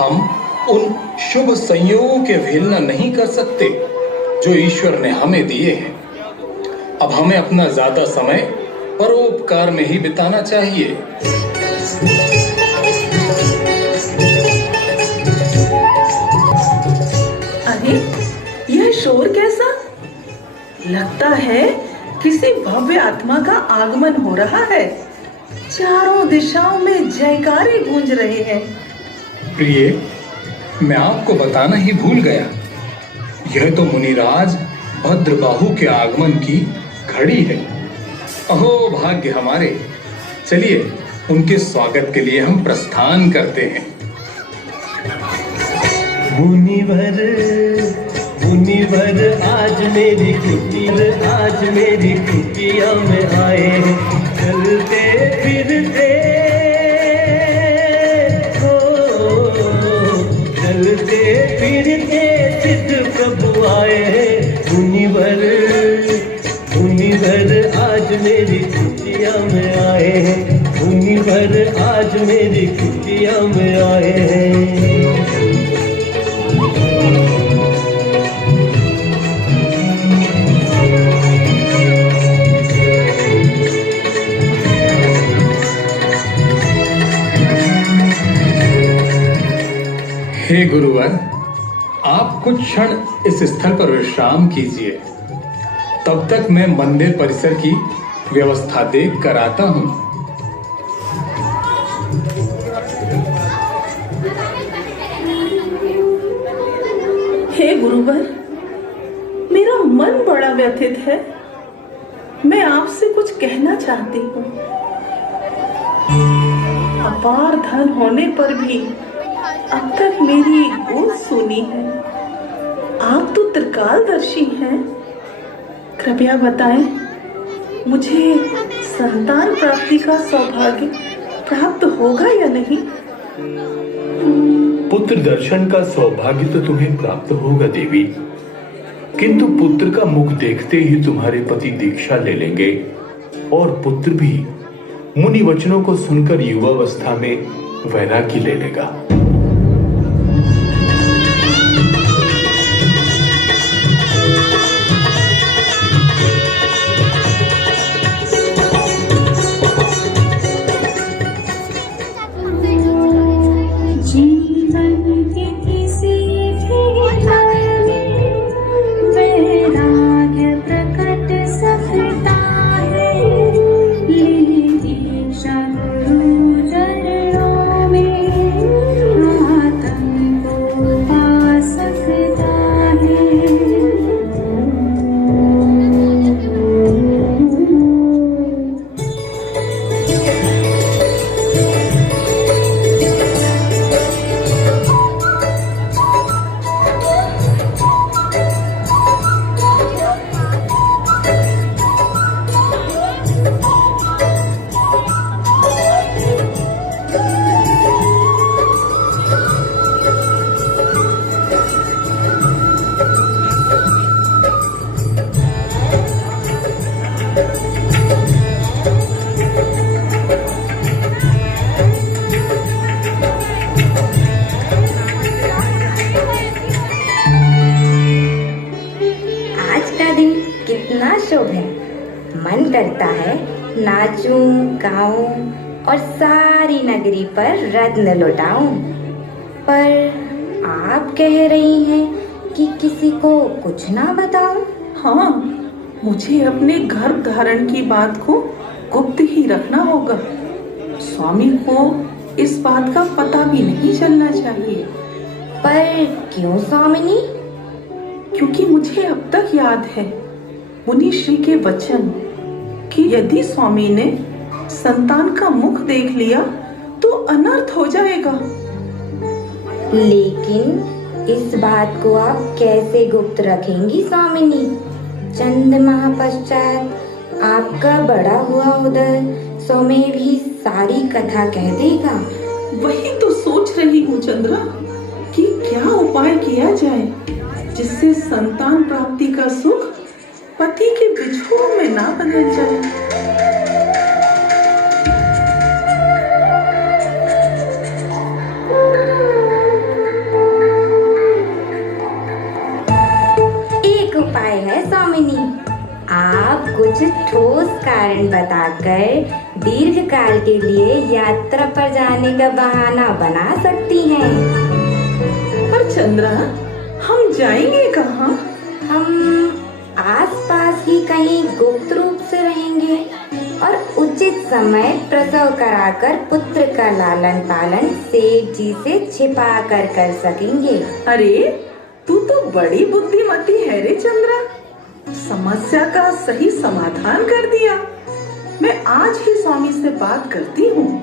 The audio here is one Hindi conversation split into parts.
हम उन शुभ संयोगों के अवहेलना नहीं कर सकते जो ईश्वर ने हमें दिए हैं। अब हमें अपना ज्यादा समय परोपकार में ही बिताना चाहिए। अरे, यह शोर कैसा? लगता है किसी भव्य आत्मा का आगमन हो रहा है। चारों दिशाओं में जयकारे गूंज रहे हैं। प्रिय, मैं आपको बताना ही भूल गया, यह तो मुनिराज भद्रबाहु के आगमन की घड़ी है। अहो भाग्य हमारे! चलिए उनके स्वागत के लिए हम प्रस्थान करते हैं। मुनिवर आज मेरी कुटिया में आए हैं, चलते फिरते चलते फिरते सिद्ध प्रभु आए हैं। मुनिवर आज मेरी कुटिया में आए हैं, मुनिवर आज मेरी कुटिया में आए हैं। हे गुरुवर, आप कुछ क्षण इस स्थल पर विश्राम कीजिए, तब तक मैं मंदिर परिसर की व्यवस्था देख कर आता हूं। हे गुरुवर, मेरा मन बड़ा व्यथित है। मैं आपसे कुछ कहना चाहती हूँ। अपार धन होने पर भी अब तक मेरी गूंज सुनी है। आप तो त्रिकालदर्शी हैं। कृपया बताएं, मुझे संतान प्राप्ति का सौभाग्य प्राप्त होगा या नहीं? पुत्र दर्शन का सौभाग्य तो तुम्हें प्राप्त होगा देवी, किंतु पुत्र का मुख देखते ही तुम्हारे पति दीक्षा ले लेंगे और पुत्र भी मुनि वचनों को सुनकर युवावस्था में वैराग्य ले लेगा। मन करता है नाचूं, गाऊं और सारी नगरी पर रत्न लुटाऊं। पर आप कह रही हैं कि किसी को कुछ ना बताऊं। हाँ, मुझे अपने घर धारण की बात को गुप्त ही रखना होगा। स्वामी को इस बात का पता भी नहीं चलना चाहिए। पर क्यों स्वामिनी? क्योंकि मुझे अब तक याद है मुनि श्री के वचन कि यदि स्वामी ने संतान का मुख देख लिया तो अनर्थ हो जाएगा। लेकिन इस बात को आप कैसे गुप्त रखेंगी स्वामिनी? चंद माह पश्चात आपका बड़ा हुआ उदर स्वयं भी सारी कथा कह देगा। वही तो सोच रही हूँ चंद्रा कि क्या उपाय किया जाए जिससे संतान प्राप्ति का सुख पति के बिछोह में ना बदल जाए। कुछ ठोस कारण बताकर दीर्घकाल के लिए यात्रा पर जाने का बहाना बना सकती हैं। पर चंद्रा, हम जाएंगे कहाँ? हम आसपास ही कहीं गुप्त रूप से रहेंगे और उचित समय प्रसव कराकर पुत्र का लालन पालन सेठ जी से छिपा कर सकेंगे। अरे तू तो बड़ी बुद्धिमती है रे चंद्रा, समस्या का सही समाधान कर दिया। मैं आज ही स्वामी से बात करती हूँ।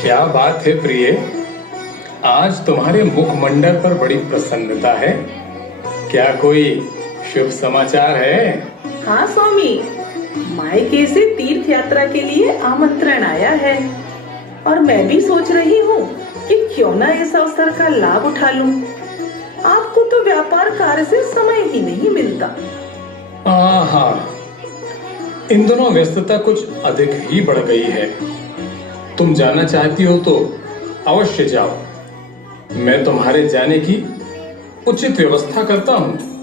क्या बात है प्रिय, आज तुम्हारे मुखमंडल पर बड़ी प्रसन्नता है। क्या कोई शुभ समाचार है? हाँ स्वामी, मायके से तीर्थ यात्रा के लिए आमंत्रण आया है और मैं भी सोच रही हूँ कि क्यों ना इस अवसर का लाभ उठा लूं। आपको तो व्यापार कार्य से समय ही नहीं मिलता। हाँ, इन दिनों व्यस्तता कुछ अधिक ही बढ़ गई है। तुम जाना चाहती हो तो अवश्य जाओ, मैं तुम्हारे जाने की उचित व्यवस्था करता हूँ।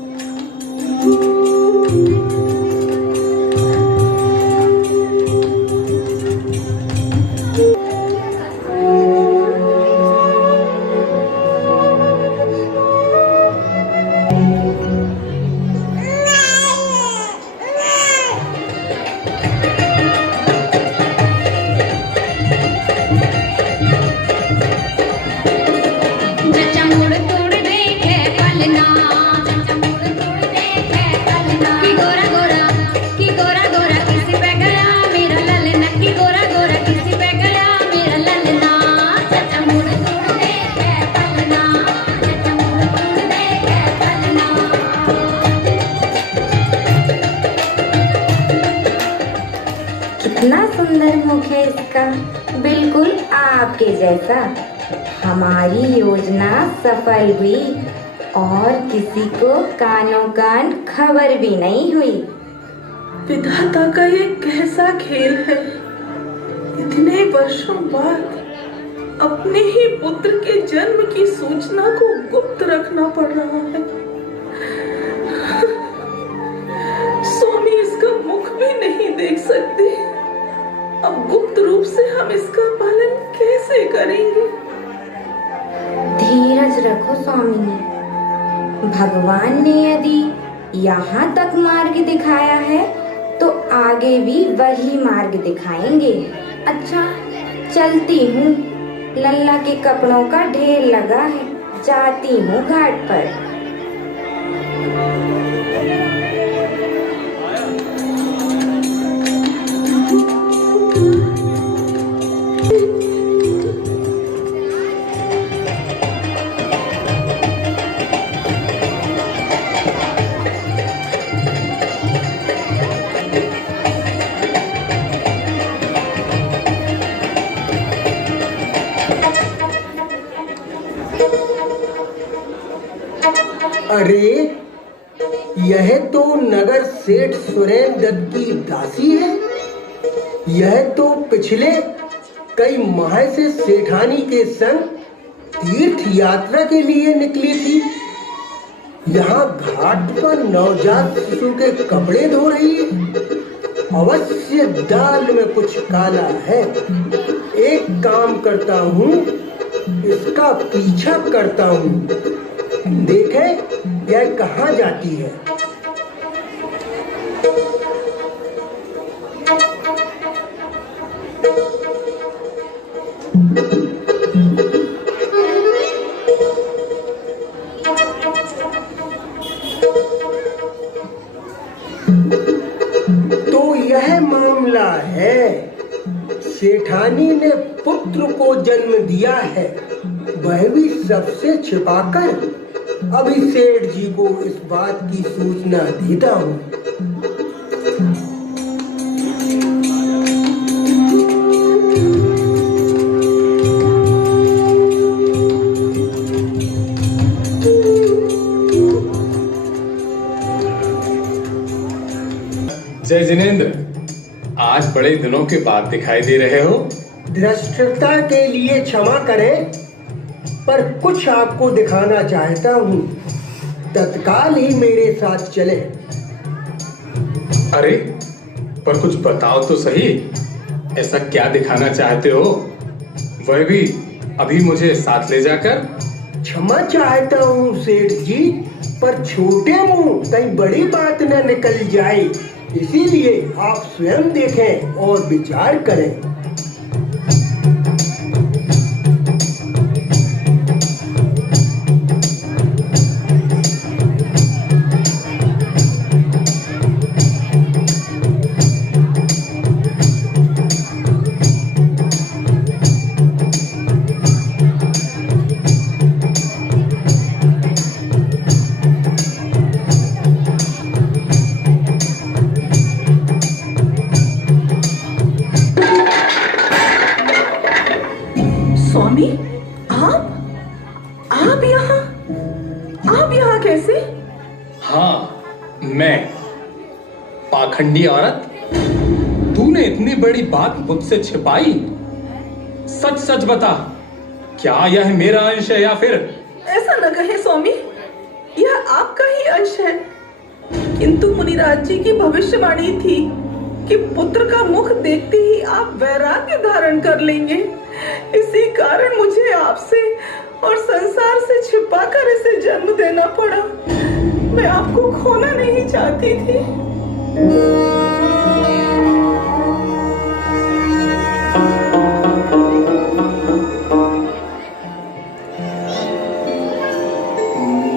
कितना सुंदर मुख है इसका, बिल्कुल आपके जैसा। हमारी योजना सफल हुई और किसी को कानों कान खबर भी नहीं हुई। विधाता का ये कैसा खेल है, इतने वर्षों बाद अपने ही पुत्र के जन्म की सूचना को गुप्त रखना पड़ रहा है। स्वामी इसका मुख भी नहीं देख सकते। अब गुप्त रूप से हम इसका पालन कैसे करेंगे? धीरज रखो स्वामिनी, भगवान ने यदि यहाँ तक मार्ग दिखाया है तो आगे भी वही मार्ग दिखाएंगे। अच्छा चलती हूँ, लल्ला के कपड़ों का ढेर लगा है, जाती हूँ घाट पर। अरे यह तो नगर सेठ सुरेंद्र दत्त की दासी है। यह तो पिछले कई माह से सेठानी के संग तीर्थ यात्रा के लिए निकली थी। यहाँ घाट पर नवजात शिशु के कपड़े धो रही है। अवश्य दाल में कुछ काला है। एक काम करता हूँ, इसका पीछा करता हूँ, देखे यह कहाँ जाती है। तो यह मामला है, सेठानी ने पुत्र को जन्म दिया है, वह भी सबसे छिपाकर। अभी सेठ जी को इस बात की सूचना देता हूँ। बड़े दिनों के बाद दिखाई दे रहे हो। धृष्टता के लिए क्षमा करें, पर कुछ आपको दिखाना चाहता हूँ। तत्काल ही मेरे साथ चले। अरे पर कुछ बताओ तो सही, ऐसा क्या दिखाना चाहते हो, वह भी अभी मुझे साथ ले जाकर। क्षमा चाहता हूँ सेठ जी, पर छोटे मुंह कहीं बड़ी बात न निकल जाए, इसीलिए आप स्वयं देखें और विचार करें। स्वामी, आप यहाँ कैसे? हाँ, मैं पाखंडी औरत, तूने इतनी बड़ी बात मुझसे छिपाई। सच सच बता, क्या यह मेरा अंश है या फिर? ऐसा न कहे स्वामी, यह आपका ही अंश है। किंतु मुनिराज जी की भविष्यवाणी थी कि पुत्र का मुख देखते ही आप वैराग्य धारण कर लेंगे। इसी कारण मुझे आपसे और संसार से छिपाकर इसे जन्म देना पड़ा। मैं आपको खोना नहीं चाहती थी।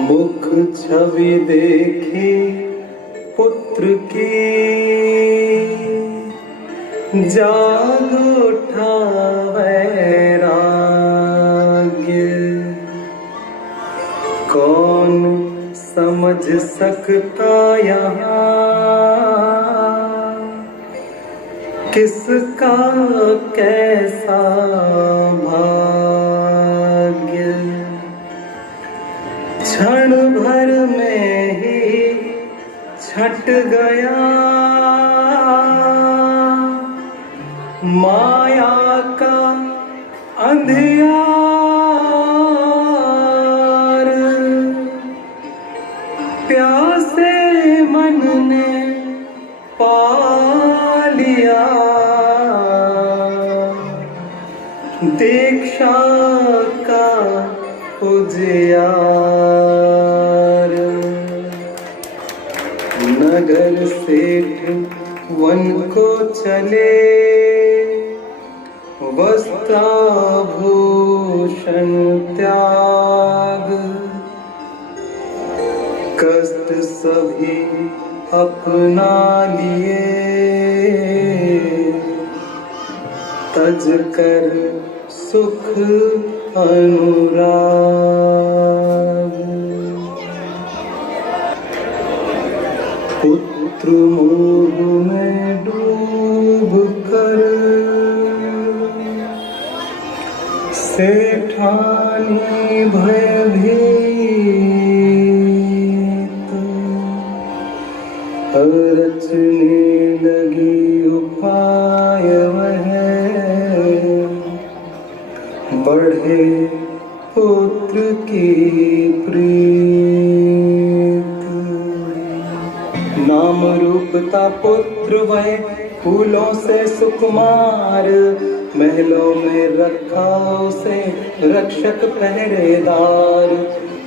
मुख छवि देखी पुत्र की, जाग उठा वैराग्य। कौन समझ सकता यहाँ किसका कैसा भाग्य। क्षण भर में ही छट गया माया का अंधियार। प्यासे मन ने पा लिया दीक्षा का उजियार। नगर सेठ वन को चले, वस्त्राभूषण त्याग। कष्ट सभी अपना लिए, तज कर सुख अनुराग। पुत्र मोह में डूब कर सेठानी भयभीत। रचने लगी उपाय वह, बढ़े पुत्र की प्रीत। नाम रूपता पुत्र वह, फूलों से सुकुमार। महलों में रखा उसे रक्षक पहरेदार।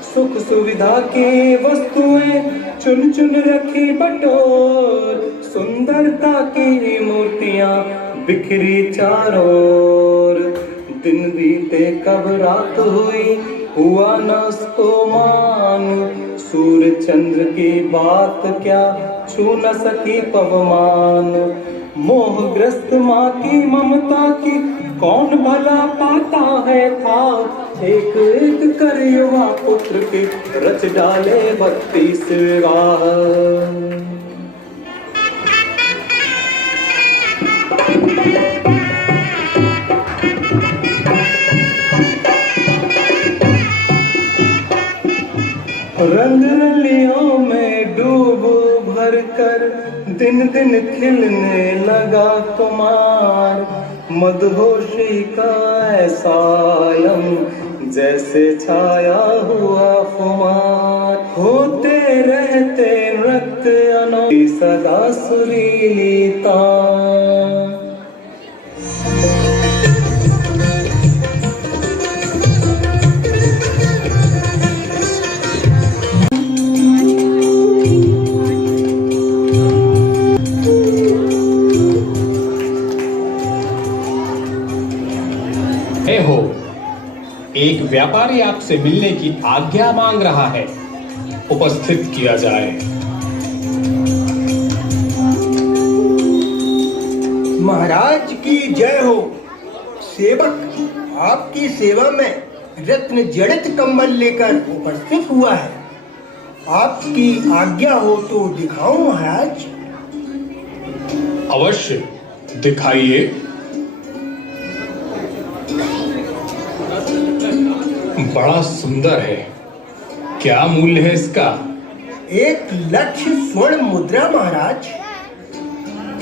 सुख सुविधा की वस्तुएं चुन चुन रखी बटोर। सुंदरता की मूर्तियां बिखरी चारों ओर। दिन बीते कब रात हुई, हुआ न उसको मान। सूर्य चंद्र की बात क्या, छू न सकी पवमान। मोहग्रस्त माँ की ममता की कौन भला पाता है था। एक एक कर युवा पुत्र के रच डाले 32 विवाह। रंग रलियों में डूब भर कर दिन दिन खिलने लगा कुमार, मदहोशी का ऐसा आलम जैसे छाया हुआ खुमार। होते रहते नृत्य अनोखी सदा सुरीली तान। हो, एक व्यापारी आपसे मिलने की आज्ञा मांग रहा है। उपस्थित किया जाए। महाराज की जय हो। सेवक आपकी सेवा में रत्न जड़ित कंबल लेकर उपस्थित हुआ है। आपकी आज्ञा हो तो दिखाऊं महाराज। अवश्य दिखाइए। बड़ा सुंदर है। क्या मूल्य है इसका? 1,00,000 स्वर्ण मुद्रा महाराज।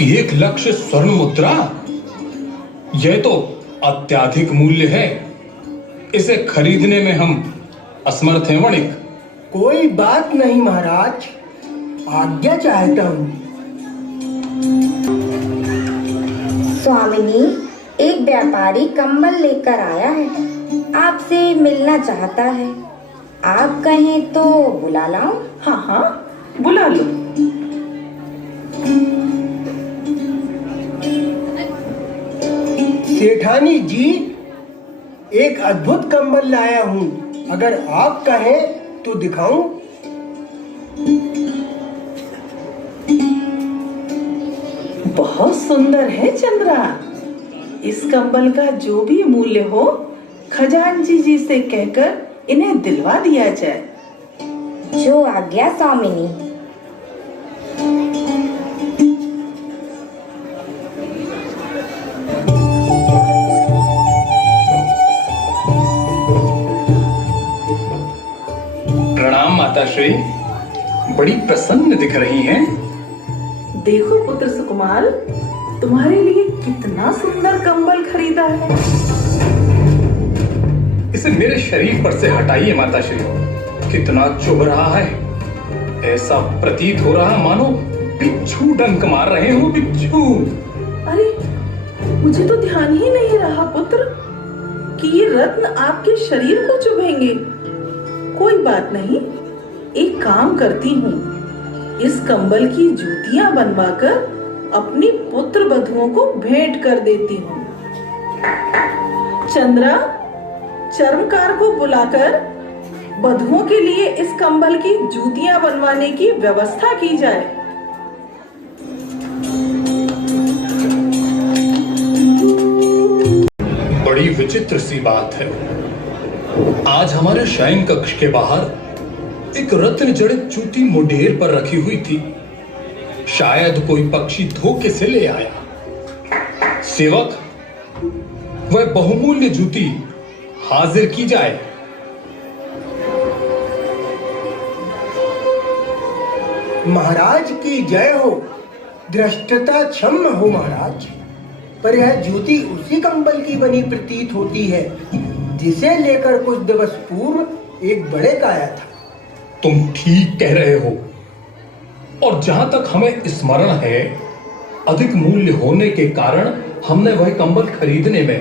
1,00,000 स्वर्ण मुद्रा? यह तो अत्याधिक मूल्य है। इसे खरीदने में हम असमर्थ हैं वणिक। कोई बात नहीं महाराज, आज्ञा चाहता हूँ। स्वामिनी, एक व्यापारी कंबल लेकर आया है, आपसे मिलना चाहता है। आप कहें तो बुला लाऊं? हाँ हाँ, बुला लो। सेठानी जी, एक अद्भुत कंबल लाया हूँ, अगर आप कहें तो दिखाऊं? बहुत सुंदर है चंद्रा। इस कंबल का जो भी मूल्य हो, खजांची जी से कहकर इन्हें दिलवा दिया जाए। जो आज्ञा स्वामिनी। प्रणाम माताश्री, बड़ी प्रसन्न दिख रही हैं। देखो पुत्र सुकुमार, तुम्हारे लिए कितना सुंदर कंबल खरीदा है। इसे मेरे शरीर पर से हटाइए माताश्री। कितना चुभ रहा है। ऐसा प्रतीत हो रहा मानो बिच्छू डंक मार रहे हो। बिच्छू। अरे, मुझे तो ध्यान ही नहीं रहा पुत्र कि ये रत्न आपके शरीर को चुभेंगे। कोई बात नहीं, एक काम करती हूँ, इस कंबल की जूतियां बनवाकर अपनी पुत्र वधुओं को भेंट कर देती हूँ। चंद्रा, चर्मकार को बुलाकर वधुओं के लिए इस कंबल की जूतियां बनवाने की व्यवस्था की जाए। बड़ी विचित्र सी बात है। आज हमारे शयन कक्ष के बाहर एक रत्न जड़ित जूती मुंडेर पर रखी हुई थी। शायद कोई पक्षी धोखे से ले आया। सेवक, वह बहुमूल्य जूती हाजिर की जाए। महाराज की जय हो। दृष्टता क्षम्य हो महाराज, पर यह जूती उसी कंबल की बनी प्रतीत होती है जिसे लेकर कुछ दिवस पूर्व एक बड़े का आया था। तुम ठीक कह रहे हो। और जहां तक हमें स्मरण है, अधिक मूल्य होने के कारण हमने वह कंबल खरीदने में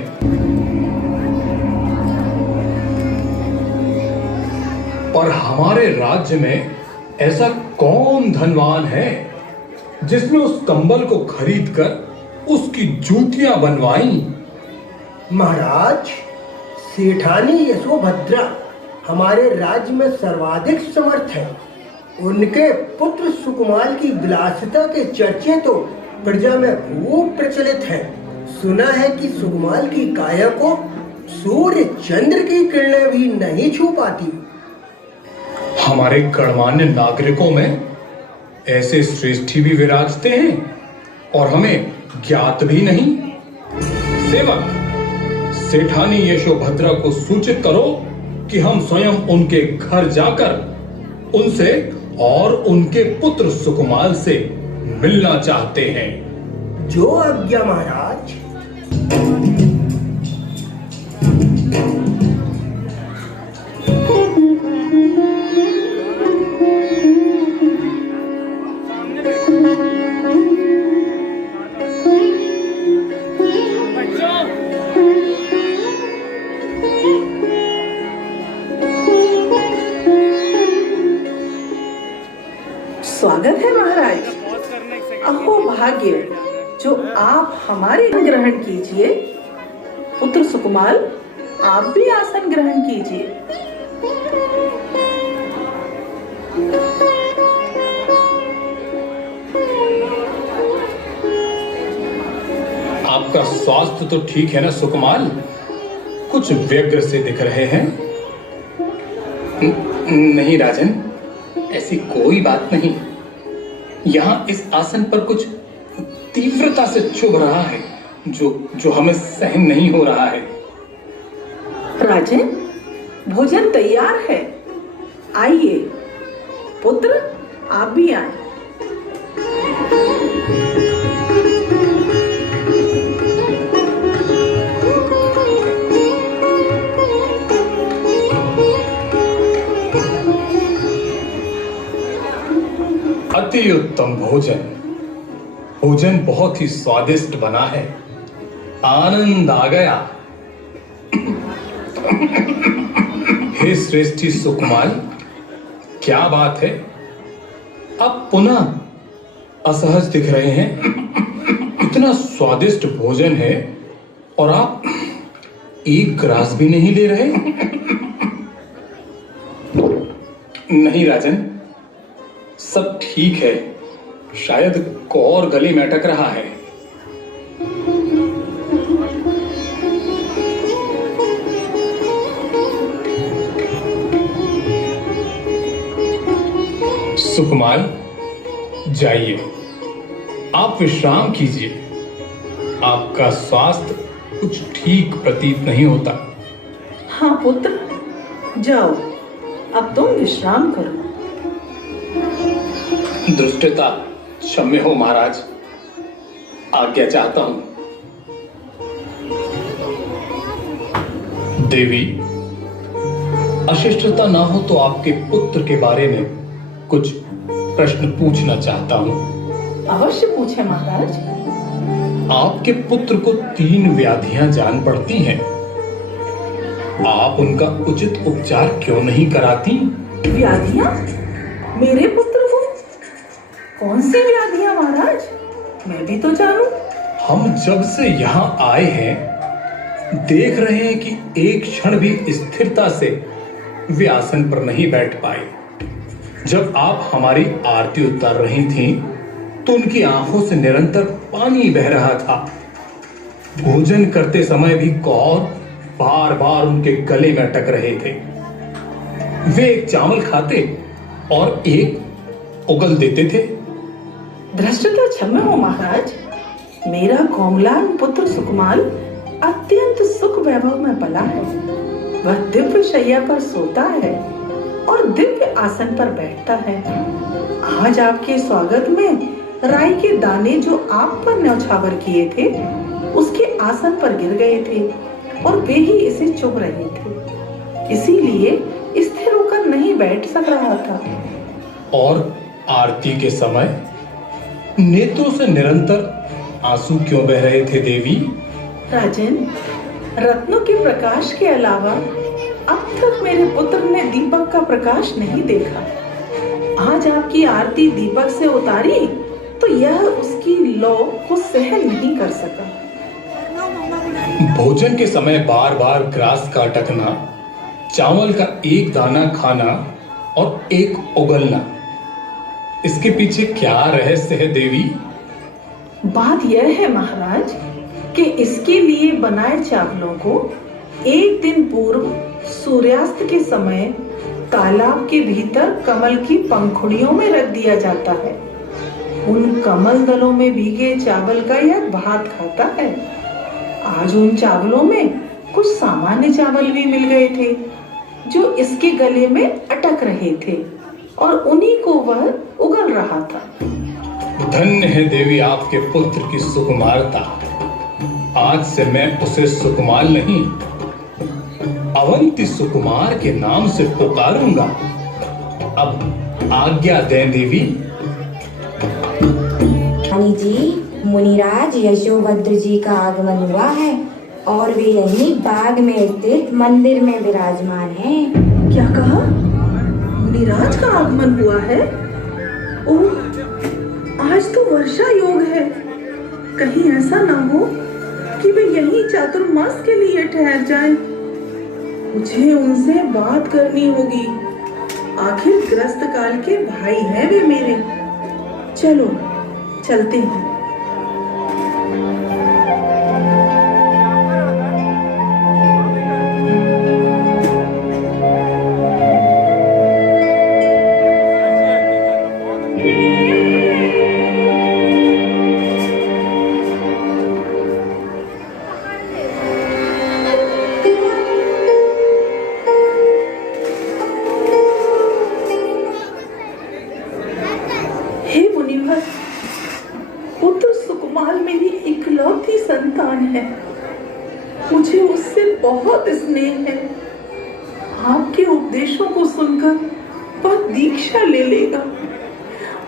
पर हमारे राज्य में ऐसा कौन धनवान है जिसने उस कंबल को खरीदकर उसकी जूतियां बनवाई? महाराज, सेठानी यशोभद्रा हमारे राज्य में सर्वाधिक समर्थ है। उनके पुत्र सुकुमार की विलासिता के चर्चे तो प्रजा में खूब प्रचलित हैं। सुना है कि सुकुमार की काया को सूर्य चंद्र की किरणें भी नहीं छू पाती। हमारे गणमान्य नागरिकों में ऐसे श्रेष्ठी भी विराजते हैं और हमें ज्ञात भी नहीं। सेवक, सेठानी यशोभद्रा को सूचित करो कि हम स्वयं उनके घर जाकर उनसे और उनके पुत्र सुकुमार से मिलना चाहते हैं। जो आज्ञा महाराज। स्वागत है महाराज। अहो भाग्य जो आप हमारे ग्रहण कीजिए। पुत्र सुकुमाल, आप भी आसन ग्रहण कीजिए। आपका स्वास्थ्य तो ठीक है ना सुकुमाल? कुछ व्यग्र से दिख रहे हैं। नहीं राजन, ऐसी कोई बात नहीं। यहाँ इस आसन पर कुछ तीव्रता से चुभ रहा है जो हमें सहन नहीं हो रहा है। राजन, भोजन तैयार है, आइए। पुत्र, आप भी आए। अति उत्तम भोजन। भोजन बहुत ही स्वादिष्ट बना है। आनंद आ गया। हे श्रेष्ठी सुकुमाल, क्या बात है? आप पुनः असहज दिख रहे हैं। इतना स्वादिष्ट भोजन है और आप एक ग्रास भी नहीं ले रहे। नहीं राजन, सब ठीक है। शायद कौर गले में अटक रहा है। सुकुमाल, जाइए, आप विश्राम कीजिए। आपका स्वास्थ्य कुछ ठीक प्रतीत नहीं होता। हाँ पुत्र, जाओ, अब तुम विश्राम करो। दुष्टता क्षम्य हो महाराज, आज्ञा चाहता हूं। देवी, अशिष्टता ना हो तो आपके पुत्र के बारे में कुछ प्रश्न पूछना चाहता हूं। अवश्य पूछे महाराज। आपके पुत्र को 3 व्याधियां जान पड़ती हैं। आप उनका उचित उपचार क्यों नहीं कराती? व्याधियां? मेरे पुत्र को? कौन सी व्याधियां महाराज? मैं भी तो जानूं। हम जब से यहाँ आए हैं देख रहे हैं कि एक क्षण भी स्थिरता से वे आसन पर नहीं बैठ पाए। जब आप हमारी आरती उतार रही थीं, तो उनकी आंखों से निरंतर पानी बह रहा था। भोजन करते समय भी कौर बार बार उनके गले में अटक रहे थे। वे एक चावल खाते और एक उगल देते थे। धृष्टता क्षम्य हो महाराज। मेरा कोमलांग पुत्र सुकुमाल अत्यंत सुख वैभव में पला है। वह दिव्य शैया पर सोता है और दिव्य आसन पर बैठता है। आज आपके स्वागत में राई के दाने जो आप पर न्यौछावर किए थे, उसके आसन पर गिर गए थे और वे ही इसे चुभ रहे थे। इसीलिए स्थिर होकर नहीं बैठ सक रहा था। और आरती के समय नेत्रों से निरंतर आंसू क्यों बह रहे थे देवी? राजन, रत्नों के प्रकाश के अलावा अब तक मेरे पुत्र ने दीपक का प्रकाश नहीं देखा। आज आपकी आरती दीपक से उतारी तो यह उसकी लौ को सहन नहीं कर सका। भोजन के समय बार बार ग्रास का अटकना, चावल का एक दाना खाना और एक उगलना, इसके पीछे क्या रहस्य है देवी? बात यह है महाराज कि इसके लिए बनाए चावलों को एक दिन पूर्व सूर्यास्त के समय तालाब के भीतर कमल की पंखुड़ियों में रख दिया जाता है। उन कमल दलों में भीगे चावल का यह भात खाता है। आज उन चावलों में कुछ सामान्य चावल भी मिल गए थे जो इसके गले में अटक रहे थे और उन्हीं को वह उगल रहा था। धन्य है देवी आपके पुत्र की सुकुमारता। आज से मैं उसे सुकुमार नहीं, अवंती सुकुमार के नाम से पुकारूंगा। अब आज्ञा दें देवी। रानी जी, मुनिराज यशोभद्र जी का आगमन हुआ है और वे यहीं बाग में स्थित मंदिर में विराजमान हैं। क्या कहा? मुनिराज का आगमन हुआ है? ओह, आज तो वर्षा योग है। कहीं ऐसा ना हो कि वे यहीं चातुर्मास के लिए ठहर जाएं। मुझे उनसे बात करनी होगी। आखिर ग्रस्त काल के भाई हैं वे मेरे। चलो चलते हैं। हे मुनिवर, पुत्र सुकुमार मेरी इकलौती संतान है। मुझे उससे बहुत स्नेह है। आपके उपदेशों को सुनकर वह दीक्षा ले लेगा।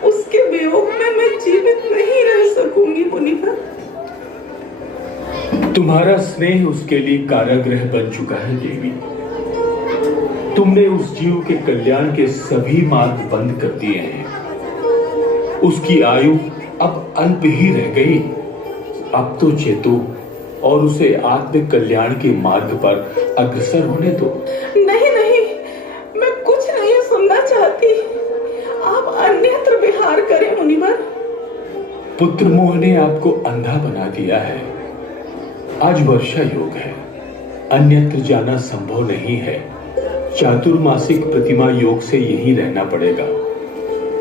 उसके वियोग में मैं जीवित नहीं रह सकूंगी मुनिवर। तुम्हारा स्नेह उसके लिए कारागृह बन चुका है देवी। तुमने उस जीव के कल्याण के सभी मार्ग बंद कर दिए हैं। उसकी आयु अब अल्प ही रह गई। अब तो चेतो और उसे आत्म कल्याण के मार्ग पर अग्रसर होने दो। नहीं नहीं, मैं कुछ नहीं सुनना चाहती। आप अन्यत्र विहार करें मुनिवर। पुत्र मोह ने आपको अंधा बना दिया है। आज वर्षा योग है, अन्यत्र जाना संभव नहीं है। चातुर्मासिक प्रतिमा योग से यहीं रहना पड़ेगा।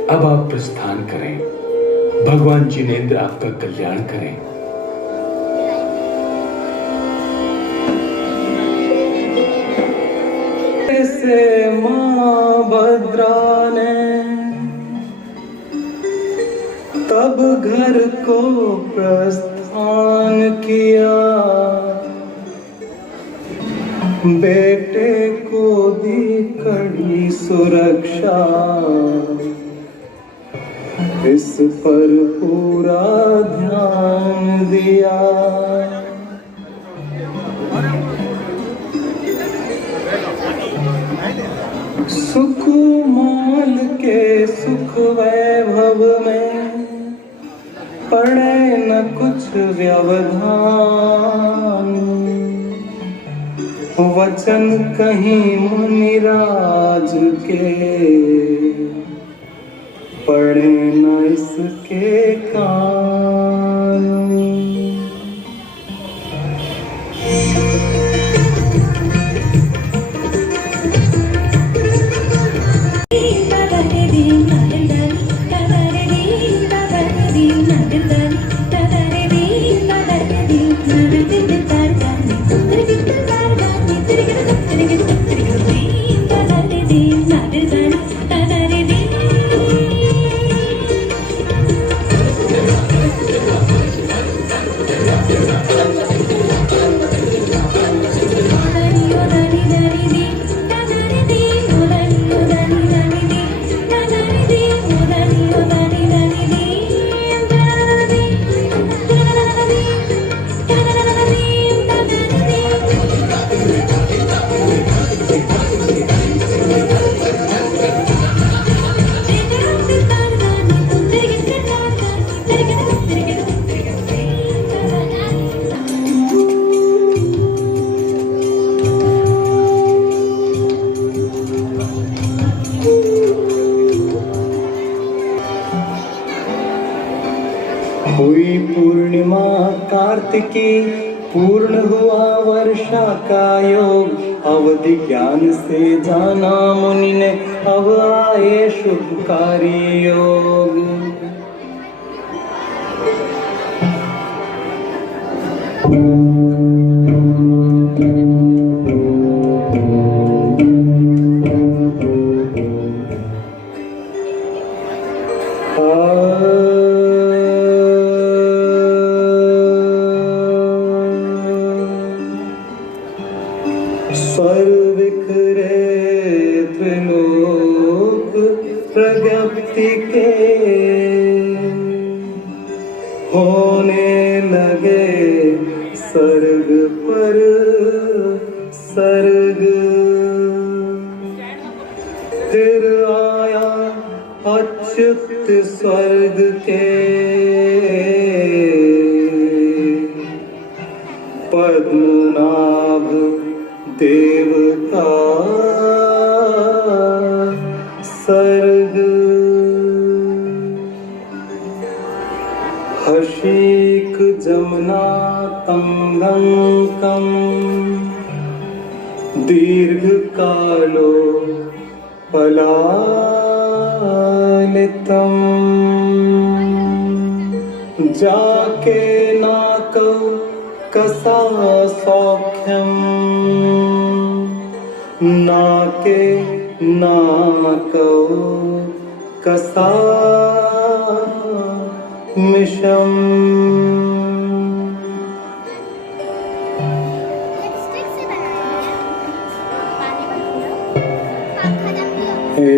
अब आप प्रस्थान करें। भगवान जिनेंद्र आपका कल्याण करें। से मां भद्रा ने तब घर को प्रस्थान किया, बेटे को दी कड़ी सुरक्षा, इस पर पूरा ध्यान दिया। सुकुमाल के सुख वैभव में पड़े न कुछ व्यवधान, वचन कहीं मुनिराज के पड़े न इसके कान। हुई पूर्णिमा कार्तिकी, पूर्ण हुआ वर्षा का योग, अवधि ज्ञान से जाना मुनि ने, अब आए शुभकारी योग। पर बिखरे त्रिलोक प्रज्ञप्ति के होने लगे सर्ग पर सर्ग। फिर आया अच्युत स्वर्ग के पद्मनाभ देव का सर्ग। हशीक जमुना तंगंकम दीर्घ कालो पलालितम जाके नाकौ कसा सौख्यम नाके नाकौ कसा मिशम।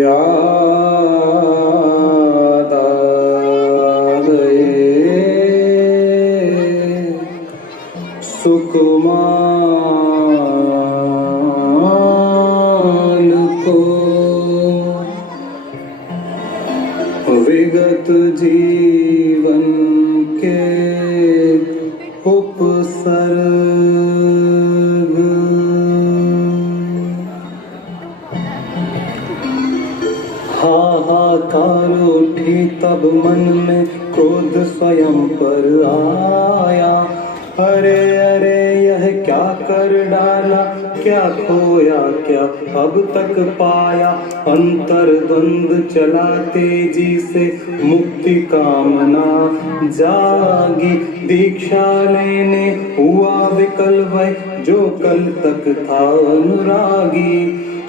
याद आ गए सुकुमार को विगत जीवन के उपसर्ग। हाहाकार उठी तब मन में क्रोध स्वयं पर आया। अरे अरे यह क्या कर डाला, क्या खोया क्या अब तक पाया। अंतर द्वंद चला तेजी से मुक्ति कामना जागी। दीक्षा लेने हुआ विकल वह जो कल तक था अनुरागी।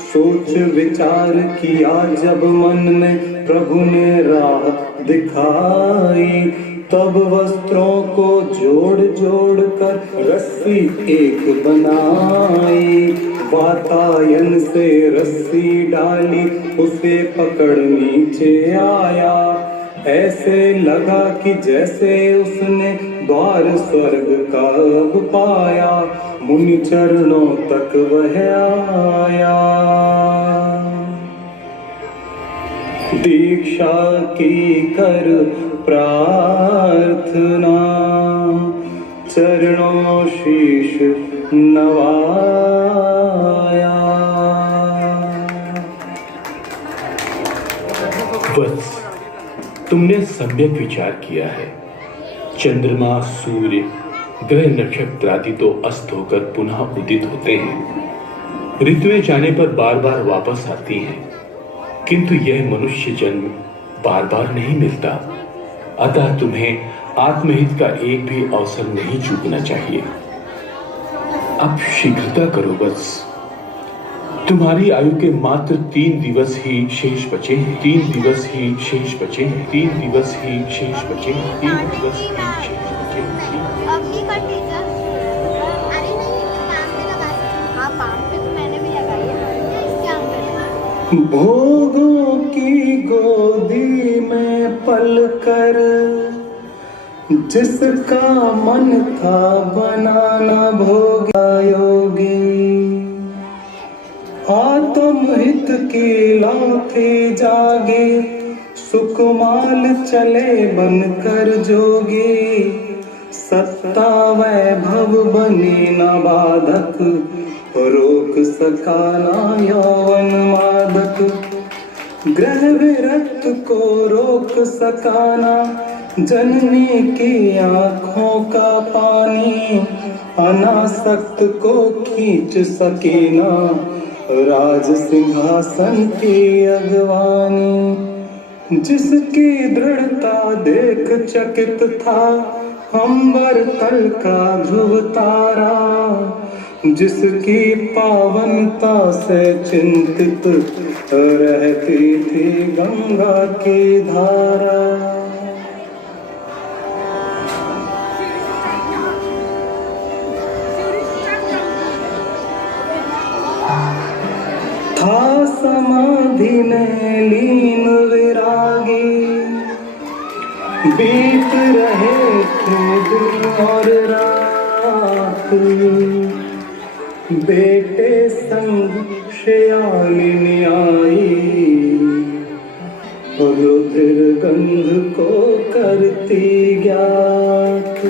सोच विचार किया जब मन में प्रभु ने राह दिखाई। तब वस्त्रों को जोड़ जोड़ कर रस्सी एक बनाई। वातायन से रस्सी डाली उसे पकड़ नीचे आया। ऐसे लगा कि जैसे उसने द्वार स्वर्ग का अब पाया। मुनि चरणों तक वह आया। दीक्षा की कर प्रार्थना चरणों शीश नवाया। वत्स, तुमने सम्यक विचार किया है। चंद्रमा, सूर्य, ग्रह, नक्षत्र आदि तो अस्त होकर पुनः उदित होते हैं। ऋतुएं जाने पर बार बार वापस आती हैं, किंतु यह मनुष्य जन्म बार बार नहीं मिलता। अतः तुम्हें आत्महित का एक भी अवसर नहीं चूकना चाहिए। अब शीघ्रता करो वत्स, तुम्हारी आयु के मात्र 3 दिवस ही शेष बचे हैं। 3 दिवस ही शेष बचे हैं। 3 दिवस ही शेष बचे हैं। 3 दिवस ही शेष बचे हैं। भोगों की गोदी में पलकर जिसका मन था बनाना भोगा योगी। आत्महित की लाठी जागे सुकुमाल चले बनकर जोगी। सत्ता वैभव बनी न बाधक रोक सका ना यौवन मादक। ग्रह विरक्त को रोक सकाना जननी की आंखों का पानी। अनासक्त को खींच सकीना राज सिंहासन की अगवानी। जिसकी दृढ़ता देख चकित था अंबर तल का ध्रुव तारा। जिसकी पावनता से चिंतित रहती थी गंगा की धारा। था समाधि में लीन विरागी, बीत रहे थे दिन और रात, बेटे संग शयालिनी आई, रुधिर गंध को करती ज्ञात।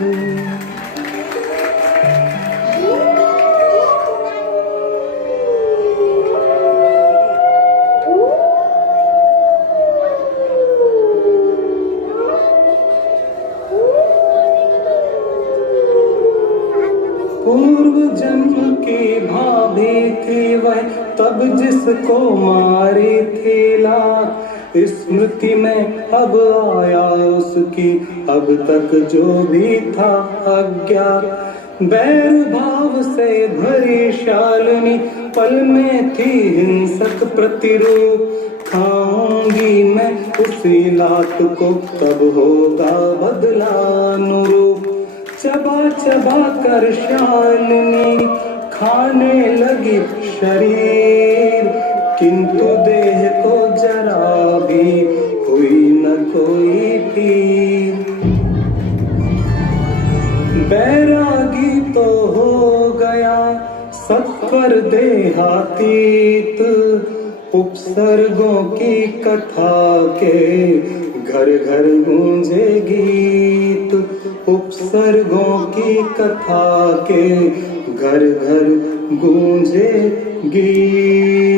पूर्व जन्म की भाभी थी वह, तब जिसको मारी थी लात, स्मृति में अब आया उसकी अब तक जो भी था अज्ञात। बैर भाव से भरी शालिनी पल में थी हिंसक प्रतिरूप, खाऊंगी मैं उसी लात को तब होगा बदला अनुरूप। चबा चबा कर शालिनी खाने लगी शरीर, किंतु देह को जरा भी हुई न कोई पीर। बैरागी तो हो गया सत्वर देहातीत, उपसर्गों की कथा के घर घर गूंजे गीत, उपसर्गों की कथा के घर घर गूंजे गीत।